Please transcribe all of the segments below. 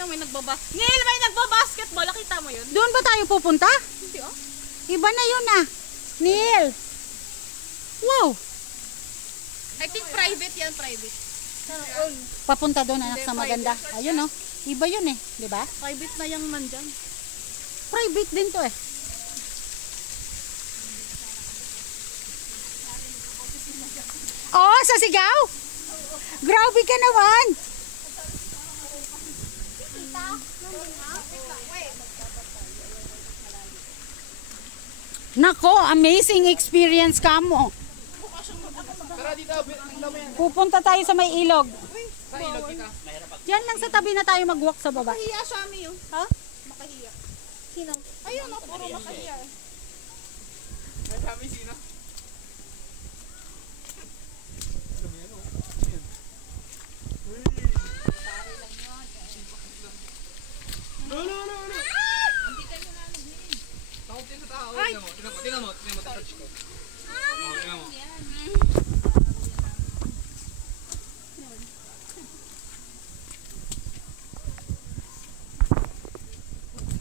Ayun, may Neil, may nagbabasketball. Nakita mo yun? Doon ba tayo pupunta? Hindi, oh. Iba na yun ah. Neil. Wow. I think private yan, private. Papunta doon anak sa maganda. Ayun oh. Iba yun eh. Diba? Private na yung nandyan. Private din to eh. Oh, sa sigaw? Grabe ka naman. Nako, amazing experience ka mo. Pupunta tayo sa may ilog. Sa ilog kita. Diyan lang sa tabi na tayo mag-walk sa baba. Makahiya siya, Ami, yun. Ha? Makahiya. Sino? Ayun, oh, puro makahiya. May kami, sino? Tingnan mo, touch ko. Tingnan mo.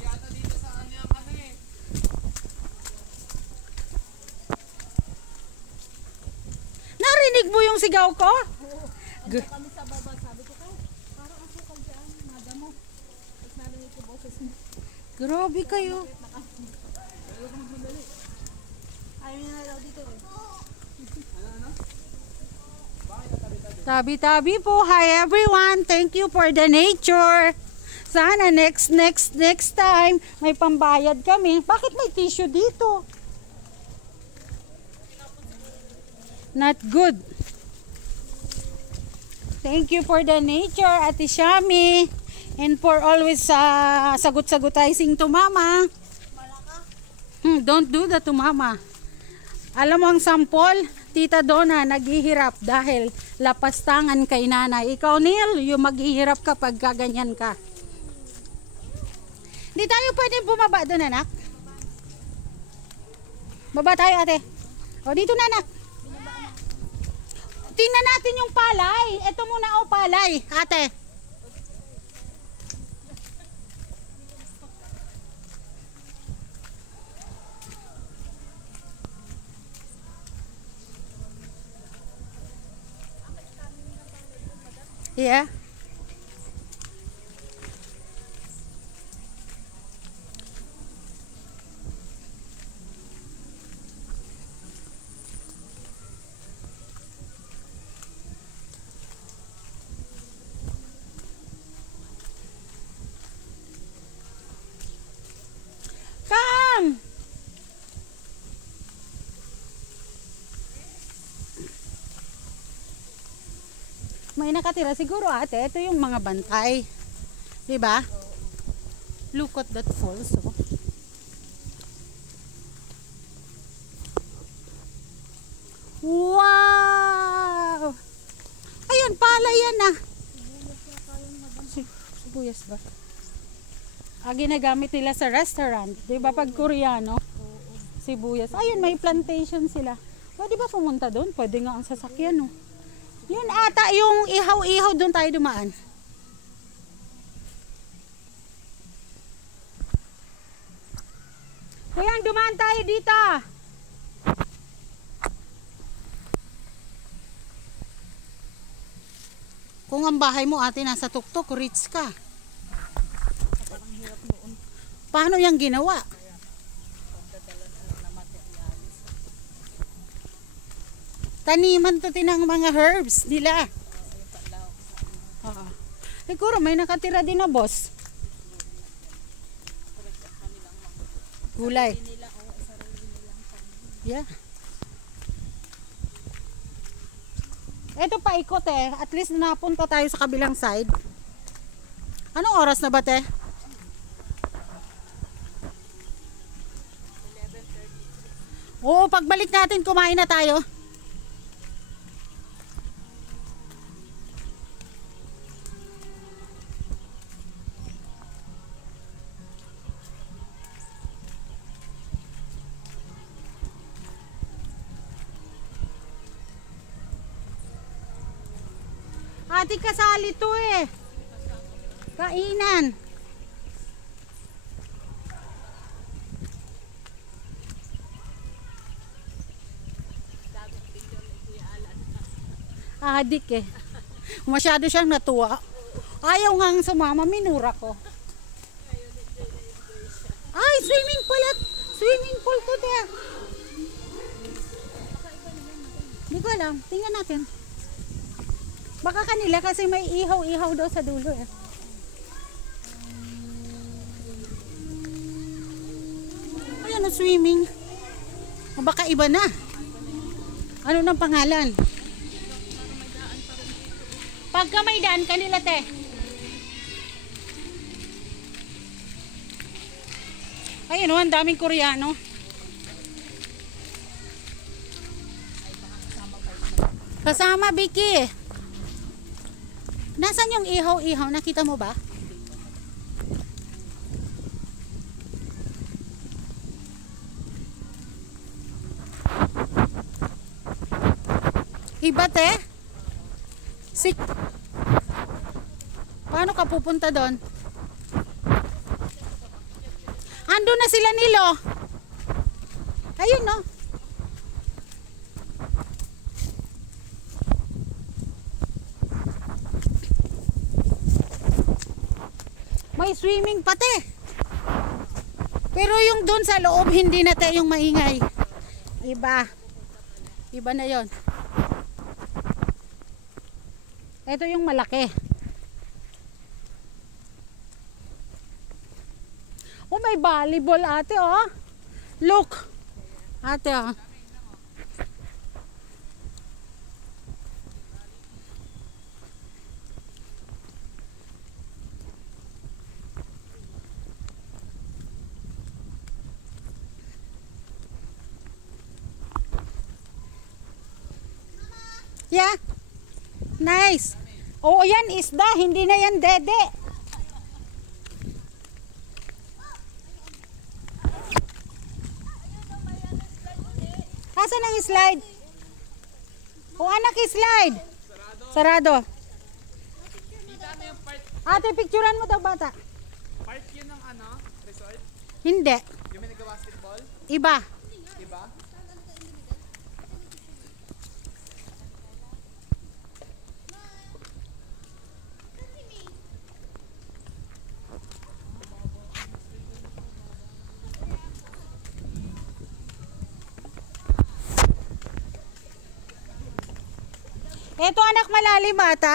Yata dito sa anyang ano eh. Narinig mo yung sigaw ko? Kami sa baba, sabi ko, parang ang sukal dyan, madamo. At narinig ko boses mo. Grabe kayo. Ayaw niya na daw dito eh. Tabi-tabi po. Hi everyone. Thank you for the nature. Sana next time may pambayad kami. Bakit may tissue dito? Not good. Thank you for the nature, Ate Shami. And for always sagot-sagotizing to mama. Don't do that to mama. Alam mo ang sampol, Tita Donna, naghihirap dahil lapastangan kay nanay. Ikaw, Neil, yung maghihirap kapag gaganyan ka. Di tayo pwede bumaba doon, anak? Baba tayo, ate. O, dito na, anak. Tingnan natin yung palay. Ito muna, o, palay, ate. Yeah. Come. May nakatira siguro ate. Ito yung mga bantay. Diba? Look at that falls. Oh. Wow! Ayun, pala yan ah. Sibuyas ba? Ginagamit nila sa restaurant. Diba pag Koreano? Sibuyas. Ayun, may plantation sila. Pwede ba pumunta doon? Pwede nga ang sasakyan, oh. Yun ata yung ihaw-ihaw doon tayo dumaan. Kaya dumaan tayo dito. Kung ang bahay mo ate nasa tuktok, rich ka. Paano yung ginawa? Taniman to tinang mga herbs nila. Siguro may nakatira din na boss. Gulay. Yeah. Ito pa ikot eh. At least napunta tayo sa kabilang side. Anong oras na ba te? 11:30. Oo, pagbalik natin kumain na tayo. Ate kasali to eh. Kainan. Adik eh. Masyado siyang natuwa. Ayaw nga sumama, minura ko. Ay, swimming pool at swimming pool to there. Hindi ko alam. Tingnan natin. Baka kanila kasi may ihaw-ihaw daw sa dulo eh. Ayan o, swimming. O baka iba na. Ano nang pangalan? Pagka may daan kanila te. Ayun o, ang daming Koreano. Kasama Vicky. Nasaan yung ihaw-ihaw? Nakita mo ba? Iba te? Paano ka pupunta doon? Ando na sila Nilo. Ayun no. May swimming pati. Pero yung doon sa loob hindi na tayo yung maingay. Iba. Iba na yon. Ito yung malaki. Oh, may volleyball ate oh. Look. Ate oh. Yeah. Nice. Oo, yan isda, hindi na yan dede. Asan ang slide? O anak, slide. Sarado. Ate, picturean mo daw bata. Part yun ng ano? Resort? Hindi. Yung may nag-basketball? Iba. Diba? Ito anak, malalim bata.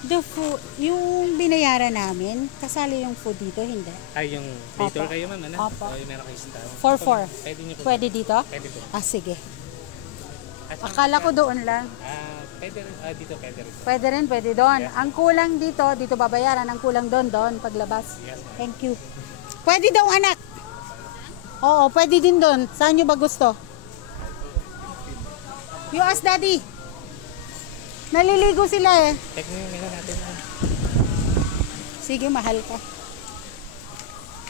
The food, yung binayaran namin, kasali yung food dito, hindi? Ay, yung detour Opo. kayo ma'am, ano? Opo. O yung meron kayo stand? 4-4. Pwede nyo po. Pwede dito? Pwede po. Ah, sige. At Akala ko doon lang. pwede rin, dito pwede rin. Pwede rin, pwede doon. Yes. Ang kulang dito babayaran. Ang kulang doon, paglabas. Yes, ma'am. Thank you. Pwede daw anak. Oo, pwede din doon. Saan nyo ba gusto? You ask daddy. Naliligo sila eh. Check nyo yung menu natin ma'am. Sige, mahal ka.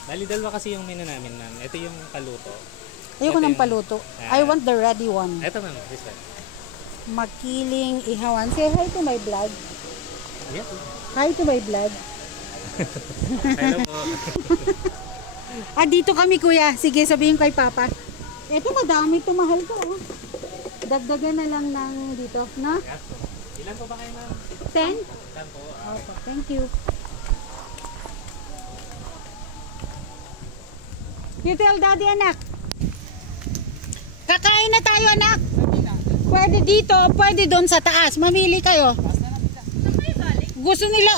Bali, dalawa kasi yung menu namin ma'am. Ito yung paluto. Ayoko Ito ng yung- paluto. I want the ready one. Ito ma'am, this one. Makiling ihawan. Say hi to my vlog. Yes. Hi to my vlog. Hello po. Dito kami kuya. Sige, sabihin kay Papa. Ito madami ito, mahal ko. Oh. Dagdagan na lang ng dito, no? Yes po. Ilan po ba kayo ma'am? 10? Ilan po? Opo, thank you. You tell daddy anak. Kakain na tayo anak. Pwede dito, pwede doon sa taas. Mamili kayo. Gusto nila.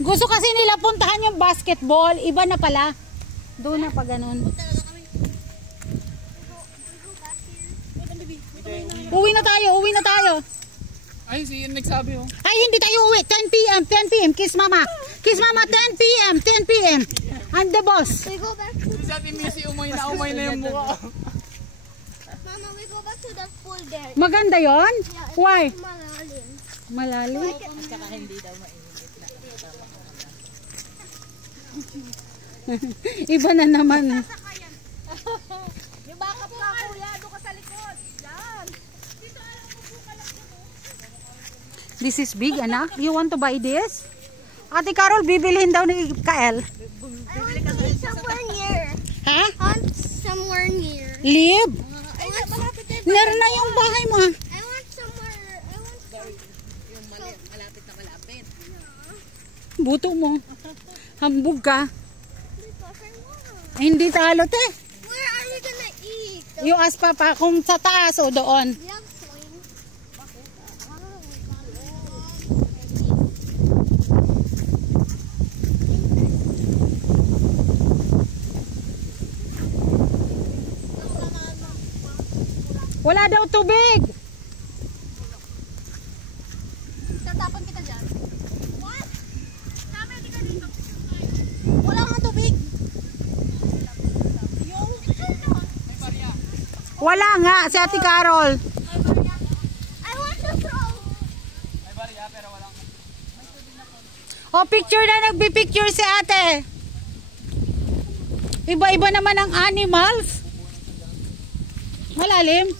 Gusto kasi nila puntahan yung basketball. Iba na pala. Doon na pa ganun. Uwi na tayo. Ay, si Ian nagsabi oh. Ay, hindi tayo uwi. 10 p.m. Kiss mama. Kiss mama, 10 p.m. I'm the boss. We go back to Si Ate Missy umay na yung mukha. Mama, we go back to the pool there. Maganda yon? Yeah, it's Why? malalim. Malalim? Iba na naman. Yung backup ka kuya, doon ka sa likod. Yan. Dito alam mo po ka lang dito. This is big, anak. You want to buy this? Ate Carol, bibilihin daw ni Kael. I want to eat somewhere near. Ha? I want somewhere near. Live? I want malapit din. Meron na yung bahay mo. I want somewhere. I want yung malapit na malapit. Buto mo. Hambog ka. Because I want. Ay, hindi talo, te. Where are we gonna eat? You ask papa kung sa taas o doon. We have swing. Wala daw tubig. Tatapon kita dyan. What? Sabi, di ka dito. Wala nga tubig. Yung picture doon. Wala nga, si Ate Carol. I want to throw. O, picture na, nagbi-picture si ate. Iba-iba naman ang animals. Malalim.